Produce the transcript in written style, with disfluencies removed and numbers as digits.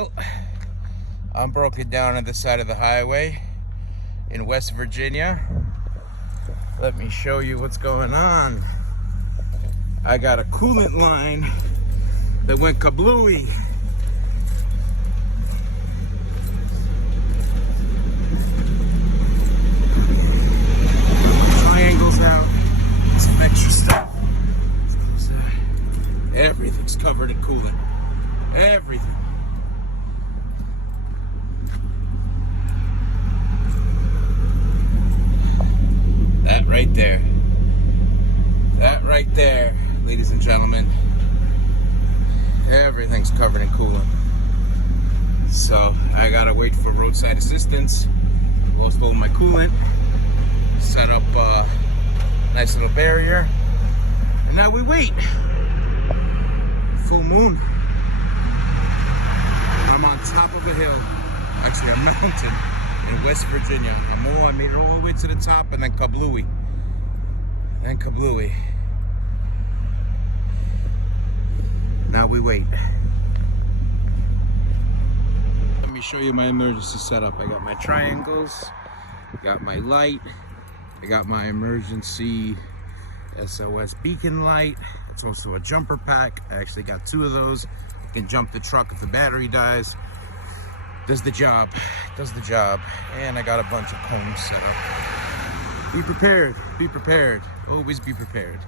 Well, I'm broken down on the side of the highway in West Virginia. Let me show you what's going on. I got a coolant line that went kablooey. Triangles out, some extra stuff. Everything's covered in coolant. Everything. That right there. That right there, ladies and gentlemen. Everything's covered in coolant. So I gotta wait for roadside assistance. Lost all my coolant. Set up a nice little barrier. And now we wait. Full moon. I'm on top of a hill. Actually a mountain in West Virginia. I made it all the way to the top and then kablooey. Now we wait. Let me show you my emergency setup. I got my triangles, got my light, I got my emergency SOS beacon light. It's also a jumper pack. I actually got 2 of those. You can jump the truck if the battery dies. Does the job. And I got a bunch of cones set up. Be prepared. Always be prepared.